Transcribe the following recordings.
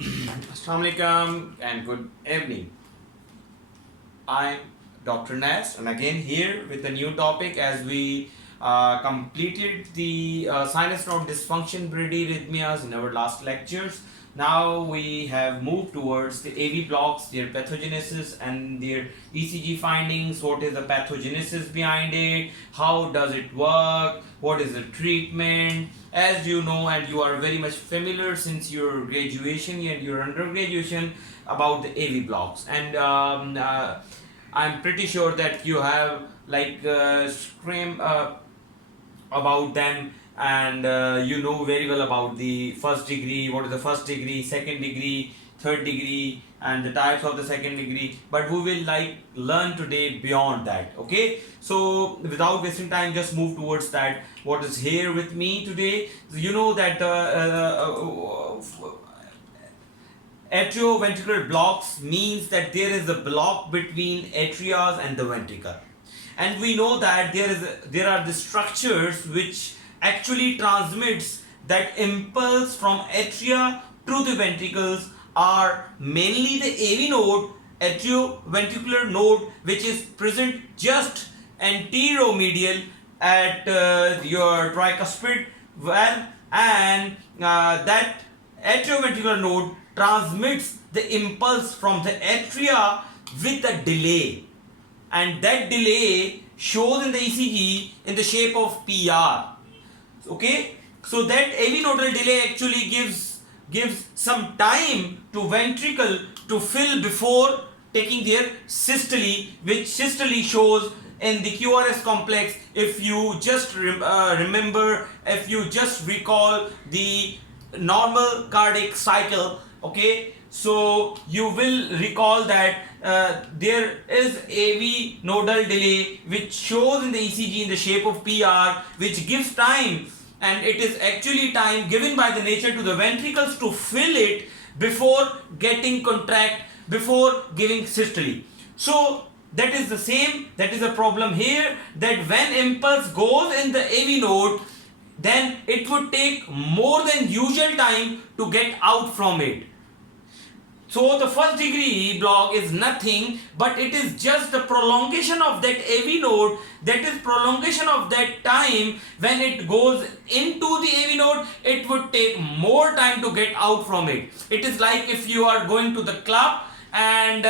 Assalamu alaikum and good evening. I'm DrNAS and again here with a new topic as we completed the sinus node dysfunction bradyarrhythmias in our last lectures. Now we have moved towards the AV blocks, their pathogenesis and their ECG findings. What is the pathogenesis behind it? How does it work? What is the treatment? As you know, and you are very much familiar since your graduation and your undergraduation about the AV blocks, and I'm pretty sure that you have scream about them, and you know very well about the first degree, what is the first degree, second degree, third degree, and the types of the second degree. But we will learn today beyond that. Okay, so without wasting time, just move towards that. What is here with me today? So you know that atrioventricular blocks means that there is a block between atria and the ventricle, and we know that there are the structures which actually transmits that impulse from atria to the ventricles are mainly the AV node, atrioventricular node, which is present just anteromedial at your tricuspid valve, and that atrioventricular node transmits the impulse from the atria with a delay, and that delay shows in the ECG in the shape of PR. Okay, so that AV nodal delay actually gives some time to ventricle to fill before taking their systole, which systole shows in the QRS complex. If you just remember, if you just recall the normal cardiac cycle, okay, so you will recall that there is AV nodal delay which shows in the ECG in the shape of PR, which gives time, and it is actually time given by the nature to the ventricles to fill it before getting contract, before giving systole. So that is the same, that is a problem here, that when impulse goes in the AV node, then it would take more than usual time to get out from it. So the first degree block is nothing but it is just the prolongation of that AV node, that is prolongation of that time. When it goes into the AV node, it would take more time to get out from it. It is like if you are going to the club and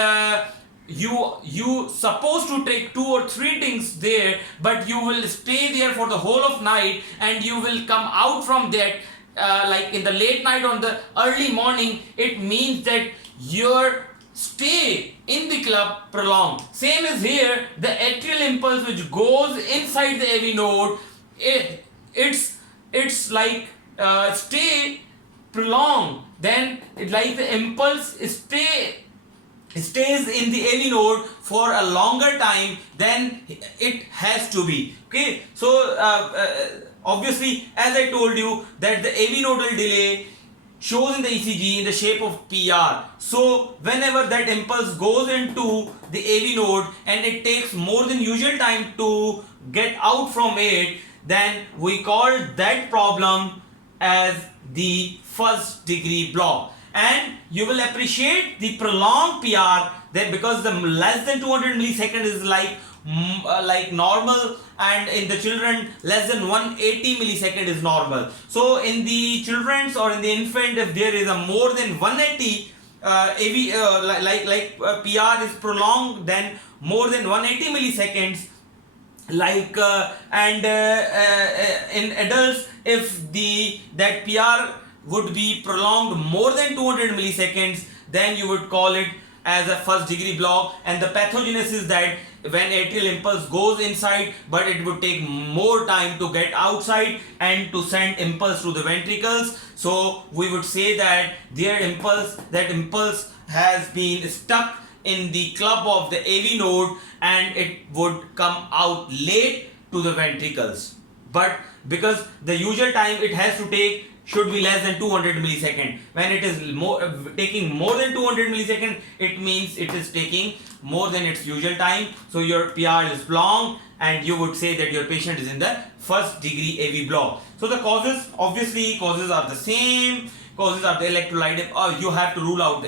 you supposed to take 2 or 3 drinks there, but you will stay there for the whole of night, and you will come out from that like in the late night or the early morning. It means that your stay in the club prolonged. Same is here, the atrial impulse which goes inside the AV node, it's like stay prolonged, then like the impulse stays in the AV node for a longer time than it has to be. Okay, so obviously, as I told you, that the AV nodal delay shows in the ECG in the shape of PR. So whenever that impulse goes into the AV node and it takes more than usual time to get out from it, then we call that problem as the first degree block. And you will appreciate the prolonged PR, that because the less than 200 millisecond is like normal, and in the children less than 180 millisecond is normal. So in the children's or in the infant, if there is a more than 180 PR is prolonged, then more than 180 milliseconds, in adults, if that PR would be prolonged more than 200 milliseconds, then you would call it as a first degree block. And the pathogenesis is that when atrial impulse goes inside, but it would take more time to get outside and to send impulse to the ventricles. So we would say that that impulse has been stuck in the club of the AV node, and it would come out late to the ventricles. But because the usual time it has to take should be less than 200 millisecond. When it is taking more than 200 millisecond, it means it is taking more than its usual time. So your PR is long, and you would say that your patient is in the first degree AV block. So the causes, obviously causes are the same. causes are the electrolyte, or you have to rule out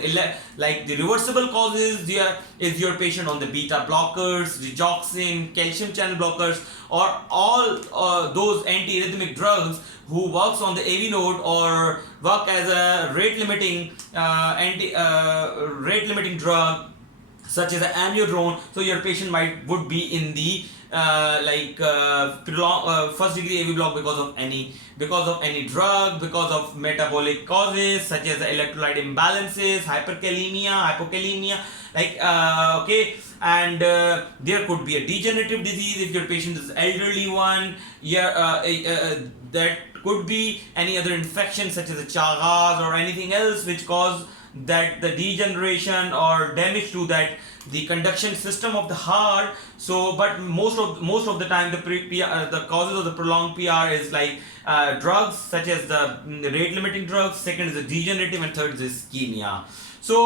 like the reversible causes. There is your patient on the beta blockers, digoxin, calcium channel blockers, or all those antiarrhythmic drugs who works on the AV node or work as a rate limiting drug such as amiodarone. So your patient would be in the first degree AV block because of any drug, because of metabolic causes such as electrolyte imbalances, hypokalemia, okay. And there could be a degenerative disease if your patient is elderly one. That could be any other infection such as a Chagas or anything else which cause that the degeneration or damage to the conduction system of the heart. So but most of the time the causes of the prolonged PR is like drugs such as the rate limiting drugs, second is the degenerative, and third is ischemia. So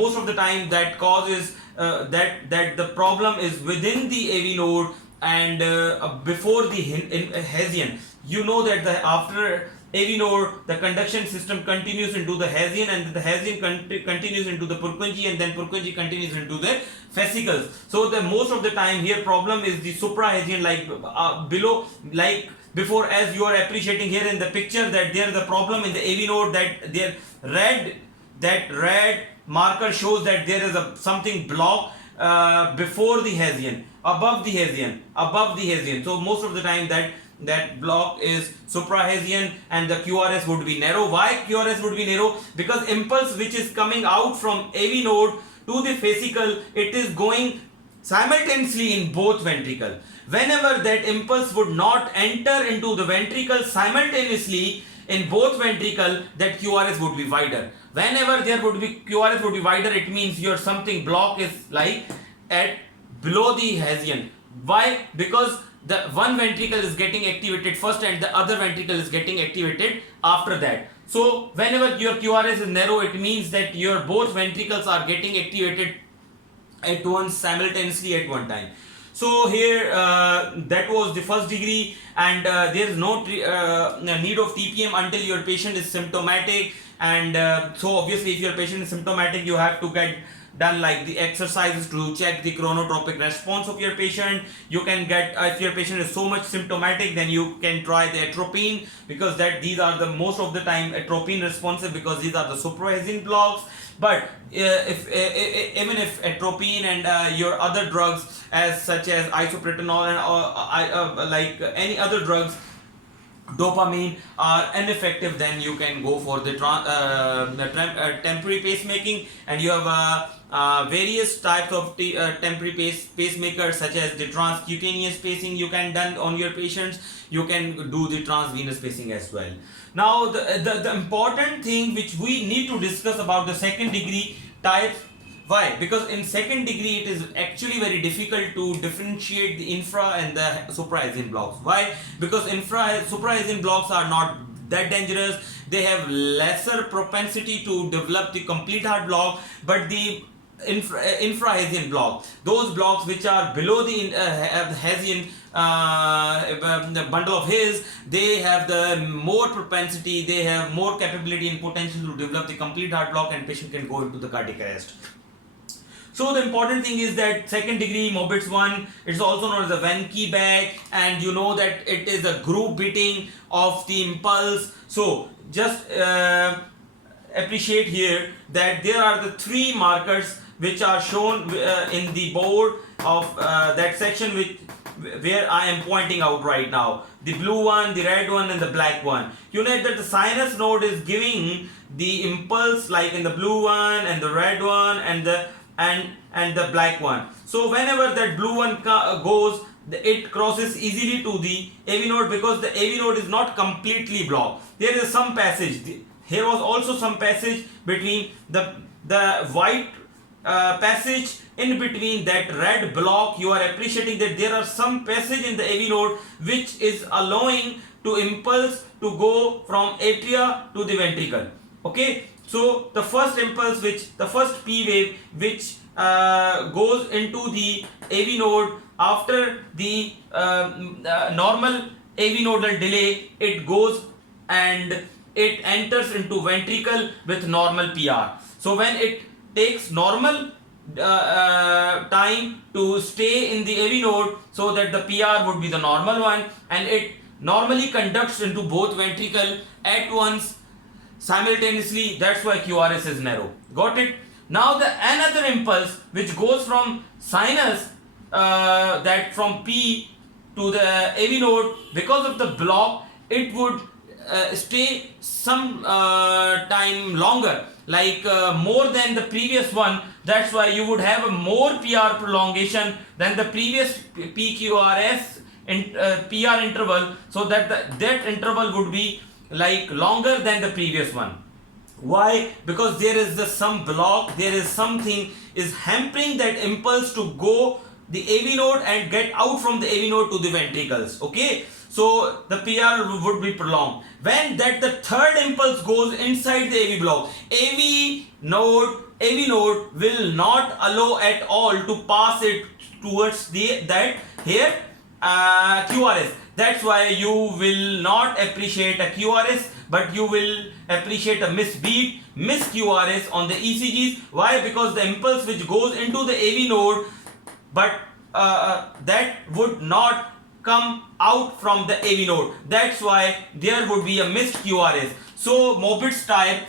most of the time that causes that the problem is within the AV node and before the Hessian. You know that after AV node the conduction system continues into the Hessian, and the Hessian continues into the Purkinje, and then Purkinje continues into the vesicles. So the most of the time here problem is the supra-Hessian, below, like before, as you are appreciating here in the picture, that there is a problem in the AV node, that red marker shows that there is something blocked before the Hessian, above the Hessian. So most of the time that block is supra-Hessian, and the QRS would be narrow. Why QRS would be narrow? Because impulse which is coming out from AV node to the vesicle, it is going simultaneously in both ventricle. Whenever that impulse would not enter into the ventricle simultaneously in both ventricle, that QRS would be wider. Whenever there would be QRS would be wider, it means your something block is like at below the Hessian. Why? Because the one ventricle is getting activated first and the other ventricle is getting activated after that. So whenever your QRS is narrow, it means that your both ventricles are getting activated at once, simultaneously at one time. So here that was the first degree, and there is no need of TPM until your patient is symptomatic. And so obviously if your patient is symptomatic, you have to get done like the exercises to check the chronotropic response of your patient. You can get, if your patient is so much symptomatic, then you can try the atropine, because these are the most of the time atropine responsive, because these are the supra-Hessian blocks. But even if atropine and your other drugs as such as isoproterenol and like any other drugs, dopamine, are ineffective, then you can go for the temporary pacemaking. And you have various types of temporary pacemakers such as the transcutaneous pacing you can done on your patients. You can do the transvenous pacing as well. Now the important thing which we need to discuss about the second degree types. Why? Because in second degree it is actually very difficult to differentiate the infra and the supra-Hessian blocks. Why? Because supra-Hessian blocks are not that dangerous. They have lesser propensity to develop the complete heart block, but the infra-Hessian block, those blocks which are below the Hessian bundle of His, they have the more propensity, they have more capability and potential to develop the complete heart block, and patient can go into the cardiac arrest. So the important thing is that second degree Mobitz 1, it is also known as the Venke back, and you know that it is a group beating of the impulse. So just appreciate here that there are the three markers which are shown in the board of that section where I am pointing out right now. The blue one, the red one, and the black one. You know that the sinus node is giving the impulse like in the blue one and the red one and the black one. So whenever that blue one goes, it crosses easily to the AV node, because the AV node is not completely blocked. There is some passage. Here was also some passage between the white passage in between that red block. You are appreciating that there are some passage in the AV node which is allowing to impulse to go from atria to the ventricle. Okay, so the first impulse, the first P wave which goes into the AV node after the normal AV nodal delay, it goes and it enters into ventricle with normal PR. So when it takes normal time to stay in the AV node, so that the PR would be the normal one, and it normally conducts into both ventricle at once simultaneously. That's why QRS is narrow. Got it? Now the another impulse which goes from sinus, that from P to the AV node, because of the block it would stay some time longer, like more than the previous one. That's why you would have a more PR prolongation than the previous PQRS PR interval, so that that interval would be like longer than the previous one. Why? Because there is some block, there is something is hampering that impulse to go the AV node and get out from the AV node to the ventricles. Okay, so the PR would be prolonged. When that the third impulse goes inside the AV block, AV node will not allow at all to pass it towards that here QRS. That's why you will not appreciate a QRS, but you will appreciate a miss QRS on the ECGs. Why? Because the impulse which goes into the AV node, but that would not come out from the AV node. That's why there would be a missed QRS. So Mobitz type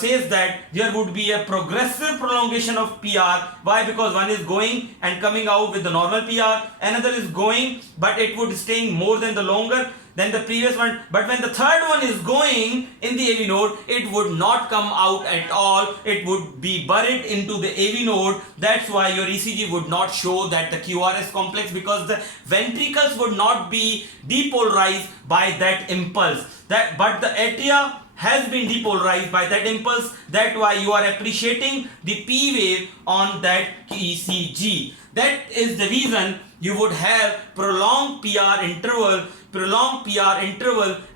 says that there would be a progressive prolongation of PR. Why? Because one is going and coming out with the normal PR, another is going but it would staying more than the longer than the previous one. But when the third one is going in the AV node, it would not come out at all, it would be buried into the AV node. That's why your ECG would not show that the QRS complex, because the ventricles would not be depolarized by that impulse, but the atria has been depolarized by that impulse. That's why you are appreciating the P wave on that ECG. That is the reason you would have prolonged PR interval,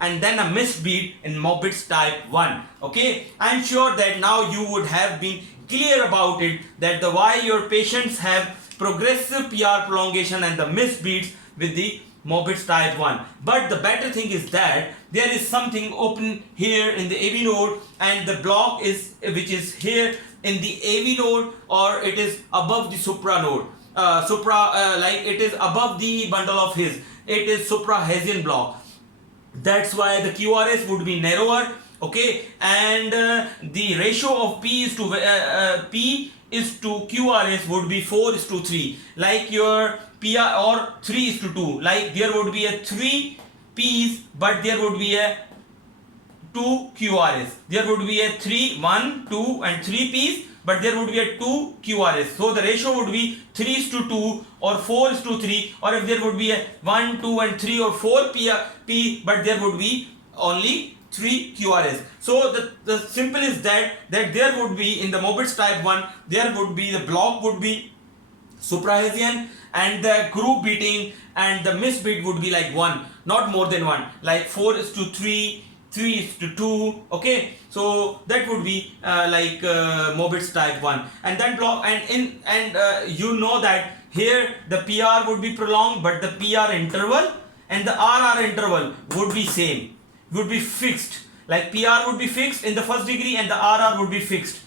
and then a missed beat in Mobitz type 1. Okay, I'm sure that now you would have been clear about it, that the why your patients have progressive PR prolongation and the missed beats with the Mobitz type 1. But the better thing is that there is something open here in the AV node, and the block is which is here in the AV node, or it is above the supra node. Like it is above the bundle of His. It is suprahesian block. That's why the QRS would be narrower. Okay, and the ratio of P is to QRS would be 4:3. Like your PR, or 3:2. Like there would be a 3 P's, but there would be a 2 QRS. There would be a 1, 2 and 3 P's, but there would be a 2 QRS. So the ratio would be 3:2 or 4:3, or if there would be a 1, 2 and 3 or 4 P, but there would be only 3 QRS. So the simple is that there would be in the Mobitz type 1, there would be the block would be suprahesian, and the group beating and the miss beat would be like 1, not more than 1, like 4:3, 3:2. Okay, so that would be like Mobitz type 1, and then block, and you know that here the PR would be prolonged, but the PR interval and the RR interval would be same, would be fixed. Like PR would be fixed in the first degree and the RR would be fixed.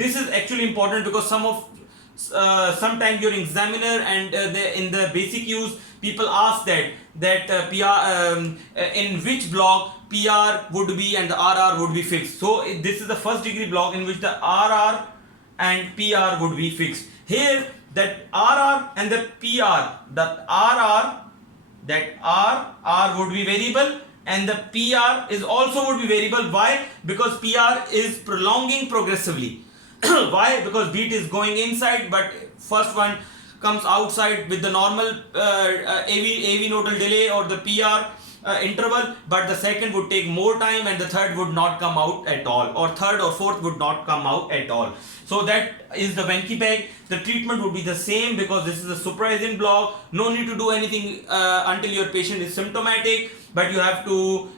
This is actually important, because sometime during examiner and in the basic use, people ask that PR in which block PR would be and the RR would be fixed. So this is the first degree block in which the RR and PR would be fixed. Here that RR and the PR, that RR would be variable, and the PR is also would be variable. Why? Because PR is prolonging progressively. Why? Because beat is going inside, but first one comes outside with the normal AV nodal delay or the PR interval, but the second would take more time and the third would not come out at all, or third or fourth would not come out at all. So that is the Venki peg. The treatment would be the same, because this is a suprahesian block. No need to do anything until your patient is symptomatic, but you have to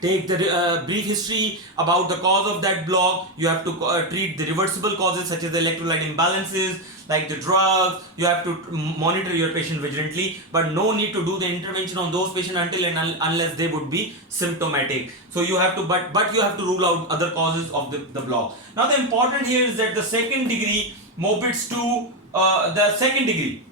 take the brief history about the cause of that block. You have to treat the reversible causes such as electrolyte imbalances, like the drugs. You have to monitor your patient vigilantly, but no need to do the intervention on those patients until and unless they would be symptomatic. So you have to, but you have to rule out other causes of the block. Now the important here is that the second degree Mobitz 2, the second degree.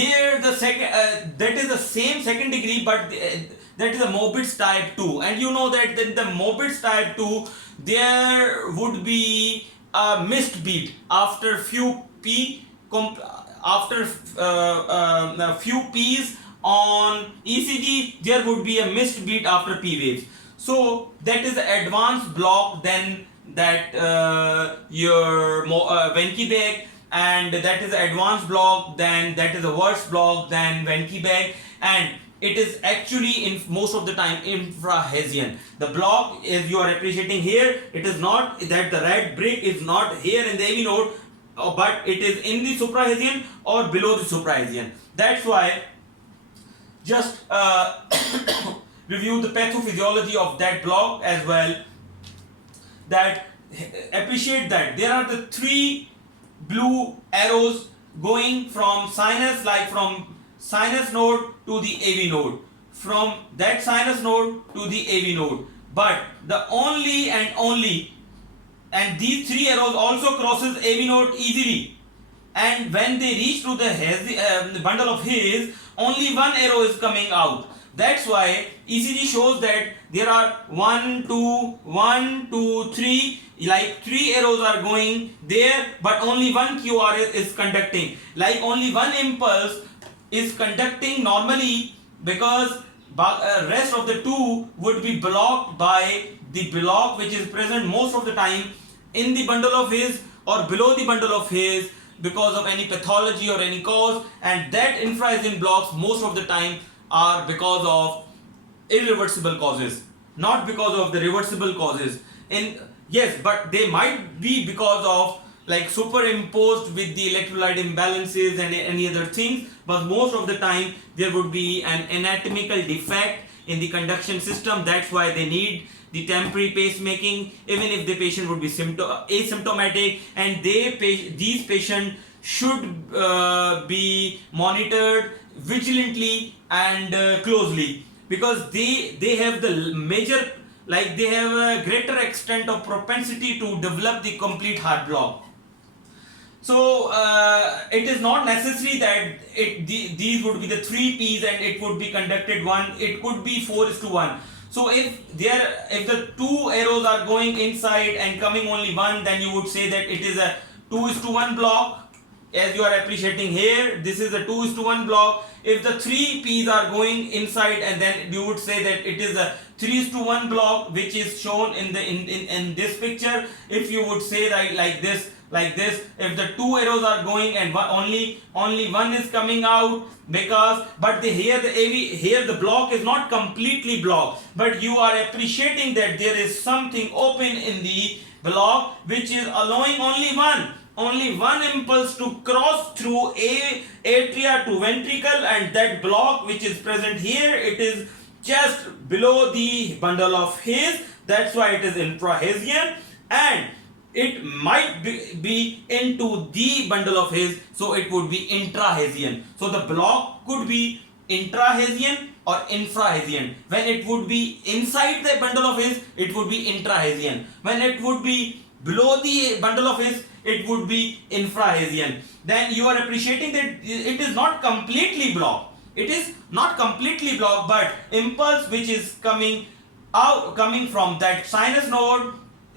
Here the second that is the same second degree, but that is a Mobitz Type II, and you know that in the Mobitz Type II there would be a missed beat after few few P's on ECG. There would be a missed beat after P waves. So that is the advanced block than that your Venki-Bag, and that is an advanced block, then that is a worse block than Venki-Bag, and it is actually in most of the time infrahesian. The block, as you are appreciating here, it is not that the red brick is not here in the AV node, but it is in the suprahesian or below the suprahesian. That's why just review the pathophysiology of that block as well. That appreciate that there are the three blue arrows going from sinus, like from sinus node to the AV node, from that sinus node to the AV node. But the only and these three arrows also crosses AV node easily, and when they reach to the bundle of His, only one arrow is coming out. That's why ECG shows that there are 1, 2, 3, like 3 arrows are going there, but only one QR is conducting. Like only one impulse is conducting normally, because rest of the two would be blocked by the block which is present most of the time in the bundle of His or below the bundle of His because of any pathology or any cause, and that infrahesian blocks most of the time are because of irreversible causes, not because of the reversible causes. Yes, but they might be because of like superimposed with the electrolyte imbalances and any other things, but most of the time there would be an anatomical defect in the conduction system. That's why they need the temporary pacemaking, even if the patient would be asymptomatic, and these patients should be monitored vigilantly and closely, because they have the major, like they have a greater extent of propensity to develop the complete heart block. So it is not necessary that these would be the 3 P's and it would be conducted one. It could be 4:1. So if the 2 arrows are going inside and coming only one, then you would say that it is a 2:1 block. As you are appreciating here, this is a 2:1 block. If the 3 P's are going inside, and then you would say that it is a 3:1 block, which is shown in this picture. If you would say that like this, if the 2 arrows are going and only one is coming out, but here the block is not completely blocked, but you are appreciating that there is something open in the block which is allowing only one impulse to cross through atria to ventricle, and that block which is present here, it is just below the bundle of His. That's why it is infrahesian, and it might be into the bundle of His, so it would be intrahesian. So the block could be intrahesian or infrahesian. When it would be inside the bundle of His, it would be intrahesian. When it would be below the bundle of His, it would be infrahesian. Then you are appreciating that it is not completely blocked. It is not completely blocked, but impulse which is coming from that sinus node,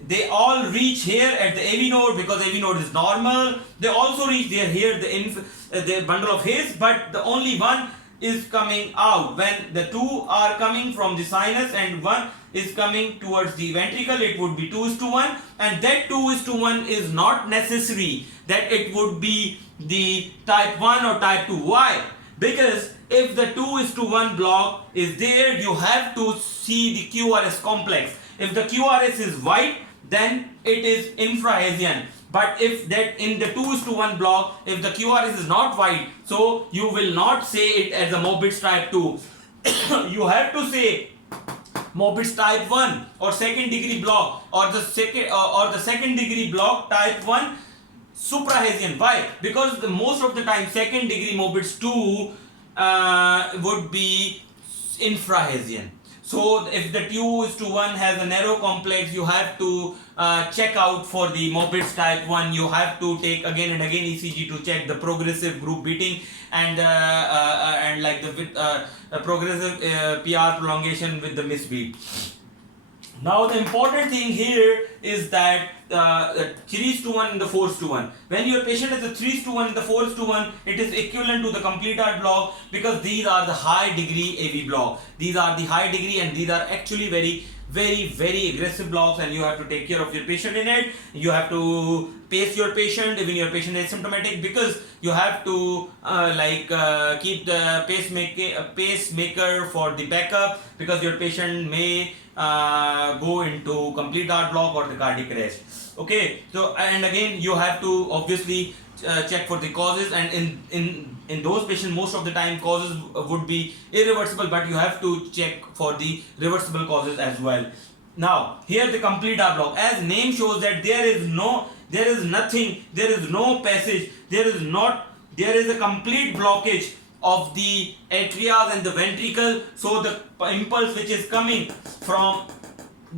they all reach here at the AV node, because AV node is normal. They also reach there here the bundle of His, but the only one is coming out. When the 2 are coming from the sinus and 1 is coming towards the ventricle, it would be 2:1, and that 2:1 is not necessary that it would be the type 1 or type 2. Why? Because if the 2:1 block is there, you have to see the QRS complex. If the QRS is white, then it is infrahesian. But if that in the 2:1 block, if the QRS is not white, so you will not say it as a Mobitz Type II. You have to say Mobitz Type I or second degree block, or the second degree block type 1 suprahesian. Why? Because most of the time second degree Mobitz 2 would be infrahesian. So if the 2:1 has a narrow complex, you have to check out for the Mobitz type 1. You have to take again and again ECG to check the progressive group beating and like the progressive PR prolongation with the misbeat. Now the important thing here is that 3:1 and the 4:1. When your patient is a 3:1 and the 4:1, it is equivalent to the complete heart block, because these are the high degree AV block. These are the high degree, and these are actually very aggressive blocks, and you have to take care of your patient in it. You have to pace your patient even your patient is symptomatic, because you have to keep the pacemaker for the backup, because your patient may go into complete heart block or the cardiac arrest. Okay, so and again you have to obviously check for the causes, and in those patients most of the time causes would be irreversible, but you have to check for the reversible causes as well. Now here the complete heart block, as name shows that there is no passage, there is a complete blockage of the atria and the ventricle. So the impulse which is coming from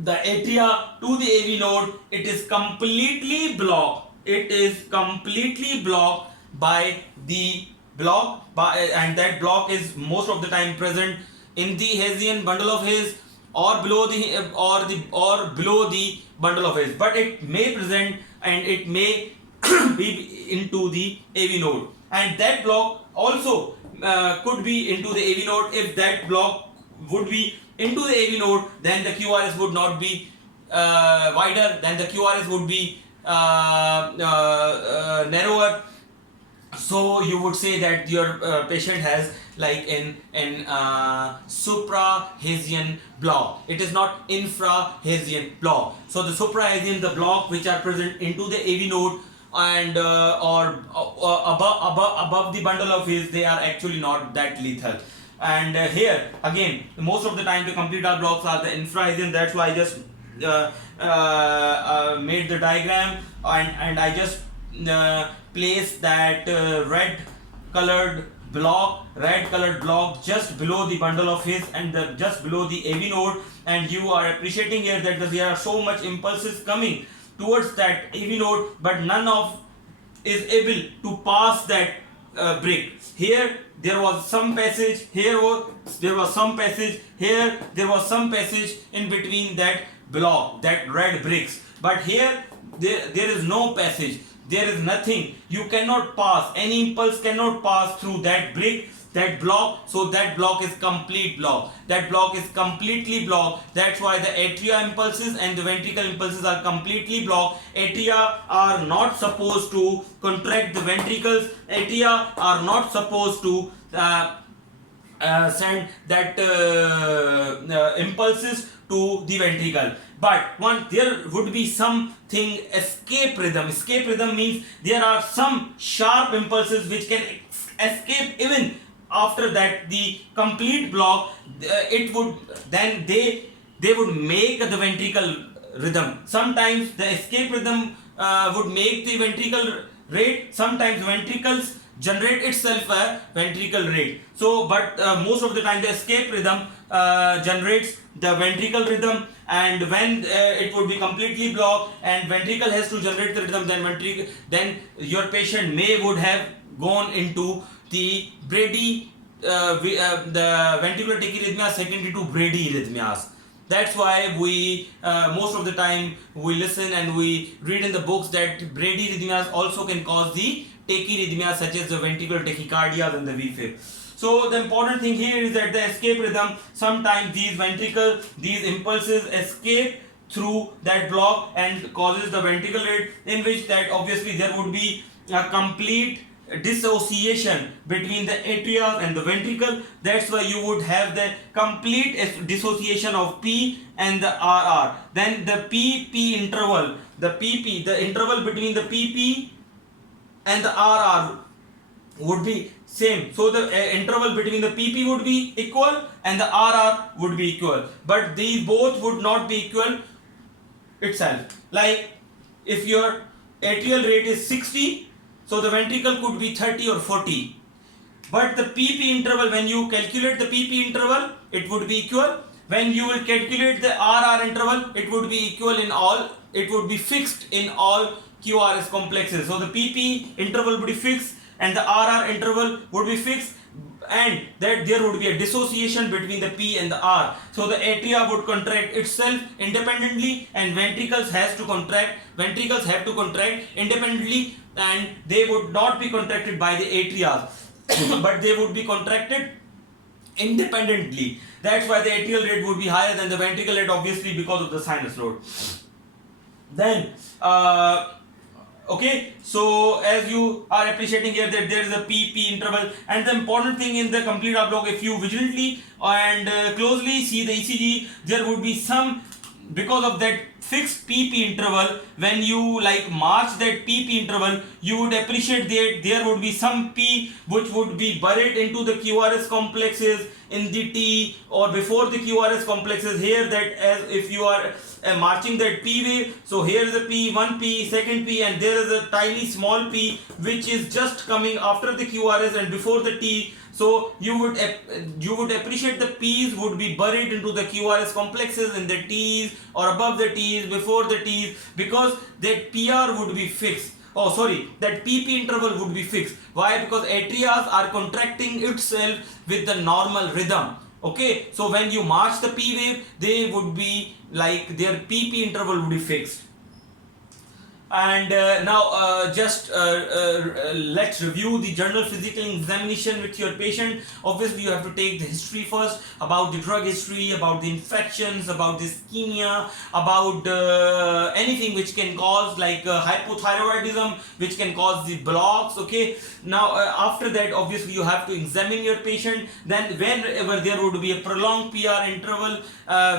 the atria to the AV node, it is completely blocked. It is completely blocked by the block, and that block is most of the time present in the Hessian bundle of His, or below the bundle of His, but it may present and it may be into the AV node, and that block also could be into the AV node. If that block would be into the AV node, then the QRS would not be wider, then the QRS would be narrower. So you would say that your patient has like an suprahesian block. It is not infrahesian block. So the suprahesian, the block which are present into the AV node and or above the bundle of His, they are actually not that lethal. And here again, most of the time the complete heart blocks are the infrahesian. That's why I just made the diagram, and I just place that red colored block just below the bundle of His and just below the AV node, and you are appreciating here that there are so much impulses coming towards that AV node, but none of is able to pass that brick. Here there was some passage, there was some passage, here there was some passage in between that block, that red bricks, but here there is no passage, there is nothing. You cannot pass, any impulse cannot pass through that brick, that block. So that block is complete block, that block is completely blocked. That's why the atria impulses and the ventricle impulses are completely blocked. Atria are not supposed to contract the ventricles, atria are not supposed to send that impulses to the ventricle. But there would be something escape rhythm. Escape rhythm means there are some sharp impulses which can escape even after that the complete block. It would then they would make the ventricle rhythm. Sometimes the escape rhythm would make the ventricle rate. Sometimes ventricles generate itself a ventricle rate. So but most of the time the escape rhythm generates the ventricle rhythm, and when it would be completely blocked and ventricle has to generate the rhythm, then your patient would have gone into the Brady the ventricular tachyarrhythmia secondary to Bradyarrhythmias. That's why we most of the time we listen and we read in the books that Bradyarrhythmias also can cause the tachyarrhythmias such as the ventricular tachycardia and the VFib. So the important thing here is that the escape rhythm, sometimes these impulses escape through that block and causes the ventricle rate, in which that obviously there would be a complete dissociation between the atria and the ventricle. That's why you would have the complete dissociation of P and the RR. Then the PP interval, the interval between the PP and the RR would be same. So the interval between the PP would be equal and the RR would be equal, but these both would not be equal itself. Like if your atrial rate is 60, so the ventricle could be 30 or 40. But the PP interval, when you calculate the PP interval, it would be equal. When you will calculate the RR interval, it would be equal in all, it would be fixed in all QRS complexes. So the PP interval would be fixed and the RR interval would be fixed, and that there would be a dissociation between the P and the R. So the atria would contract itself independently and ventricles have to contract independently, and they would not be contracted by the atria but they would be contracted independently. That's why the atrial rate would be higher than the ventricle rate, obviously because of the sinus load. Then okay, so as you are appreciating here that there is a PP interval, and the important thing in the complete heart block, if you vigilantly and closely see the ECG, there would be some, because of that fixed PP interval, when you like march that PP interval, you would appreciate that there would be some P which would be buried into the QRS complexes in the T or before the QRS complexes here, that as if you are marching that P wave, so here is a P, one P, second P, and there is a tiny small P which is just coming after the QRS and before the T. So you would appreciate the P's would be buried into the QRS complexes in the T's or above the T's, before the T's, because that PR would be fixed. Oh sorry, that PP interval would be fixed. Why? Because atrias are contracting itself with the normal rhythm. Okay, so when you march the P wave, they would be like their PP interval would be fixed. And now let's review the general physical examination with your patient. Obviously you have to take the history first, about the drug history, about the infections, about the ischemia, about anything which can cause like hypothyroidism, which can cause the blocks. Okay, now after that obviously you have to examine your patient. Then whenever there would be a prolonged PR interval,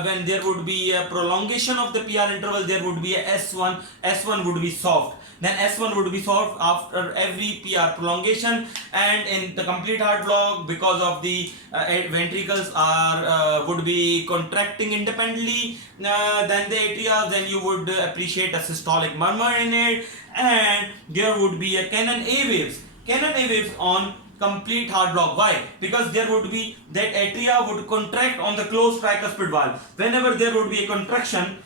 when there would be a prolongation of the PR interval, there would be a S1 would be soft. Then S1 would be soft after every PR prolongation. And in the complete heart block, because of the ventricles are would be contracting independently, then the atria, then you would appreciate a systolic murmur in it, and there would be a Canon A waves on complete heart block. Why? Because there would be that atria would contract on the closed tricuspid valve. Whenever there would be a contraction,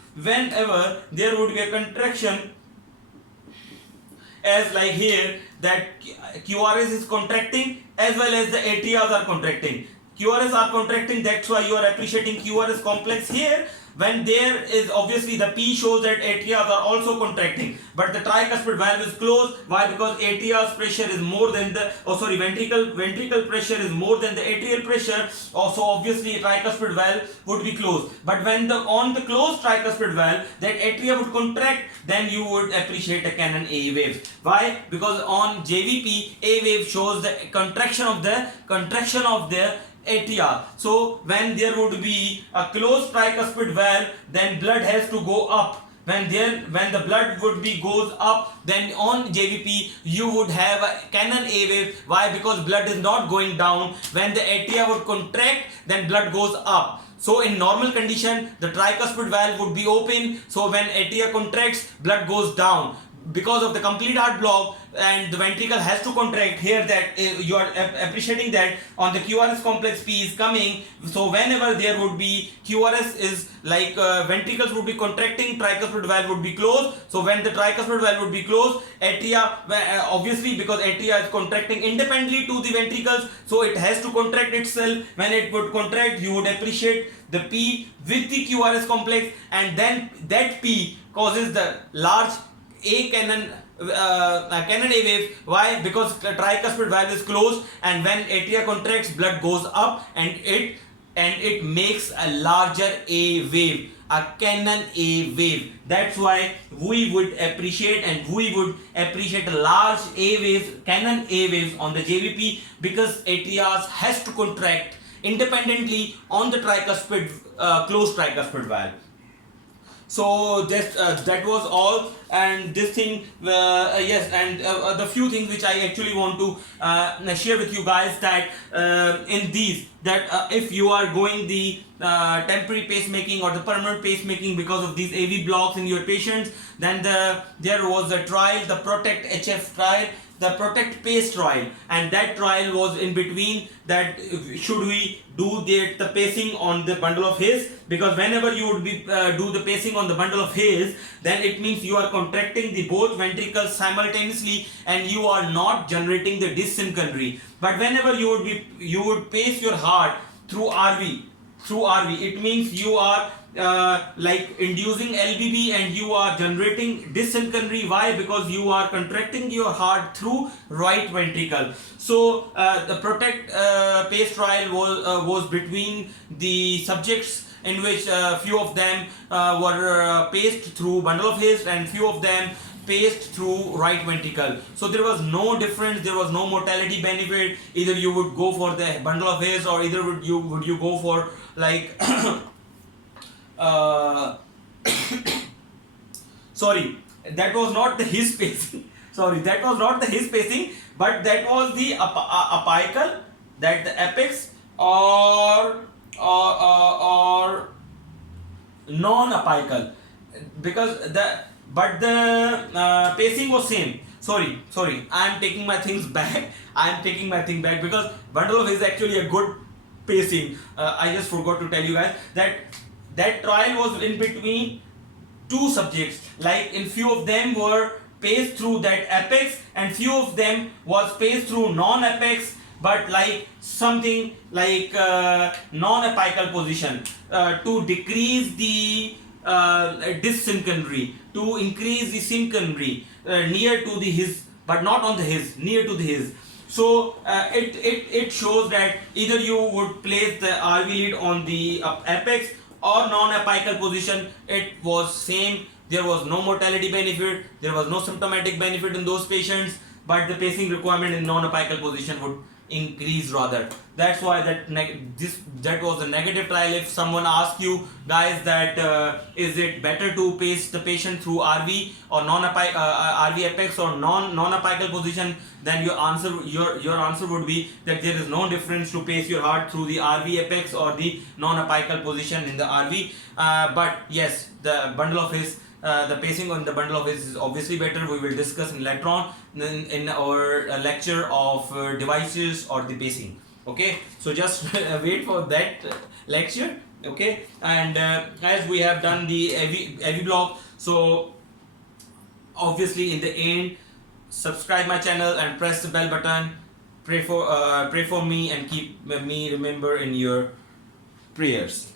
as like here, that QRS is contracting as well as the atrias are contracting. QRS are contracting, that's why you are appreciating QRS complex here. When there is obviously the P shows that atrias are also contracting, but the tricuspid valve is closed. Why? Because atria's pressure is more than the ventricle pressure is more than the atrial pressure. Also obviously tricuspid valve would be closed. But when on the closed tricuspid valve that atria would contract, then you would appreciate a Canon A wave. Why? Because on JVP A wave shows the contraction of the atria. So when there would be a closed tricuspid valve, then blood has to go up. When the blood would be goes up, then on JVP you would have a Canon A wave. Why? Because blood is not going down. When the atria would contract, then blood goes up. So in normal condition, the tricuspid valve would be open. So when atria contracts, blood goes down. Because of the complete heart block and the ventricle has to contract here, that you are appreciating that on the QRS complex P is coming. So whenever there would be QRS is like ventricles would be contracting, tricuspid valve would be closed. So when the tricuspid valve would be closed, atria obviously because atria is contracting independently to the ventricles, so it has to contract itself. When it would contract, you would appreciate the P with the QRS complex, and then that P causes the large Canon A wave. Why? Because the tricuspid valve is closed, and when atria contracts, blood goes up and it makes a larger A wave, a Canon A wave. That's why we would appreciate a large A waves, Canon A waves on the JVP, because atrias has to contract independently on the tricuspid closed tricuspid valve. So that was all, and this thing, yes, and the few things which I actually want to share with you guys, that in these, that if you are going the temporary pacemaking or the permanent pacemaking because of these AV blocks in your patients, then there was a trial, the Protect HF trial, the Protect Pace trial, and that trial was in between, that should we do the pacing on the bundle of hairs, because whenever you would be do the pacing on the bundle of hairs, then it means you are contracting the both ventricles simultaneously and you are not generating the dyssynchrony. But whenever you would pace your heart through RV, it means you are like inducing LBB and you are generating dyssynchrony. Why? Because you are contracting your heart through right ventricle. So the Protect Pace trial was between the subjects, in which few of them were paced through bundle of hairs and few of them paced through right ventricle. So there was no difference, there was no mortality benefit. Either you would go for the bundle of hairs, or either would you go for like sorry, that was not the his pacing. Sorry, that was not the his pacing, but that was the apical, that the apex or non-apical, because the pacing was same. Sorry, I am taking my things back. Because bundle of is actually a good pacing. I just forgot to tell you guys that trial was in between two subjects. Like in few of them were paced through that apex and few of them was paced through non-apex, but like something like non-apical position, to decrease the dyssynchrony, to increase the synchrony near to the his, but not on the his, near to the his. So it shows that either you would place the RV lead on the apex or non-apical position. It was same. There was no mortality benefit, there was no symptomatic benefit in those patients, but the pacing requirement in non-apical position would increase rather. That's why that was a negative trial. If someone asks you guys that is it better to pace the patient through RV or RV apex or non-apical position, then your answer would be that there is no difference to pace your heart through the RV apex or the non-apical position in the RV. But yes, the bundle of his, the pacing on the bundle of his is obviously better. We will discuss in later on in our lecture of devices or the pacing. Okay, so just wait for that lecture. Okay, and as we have done the AV block, so obviously in the end, subscribe my channel and press the bell button. Pray for me and keep me remember in your prayers.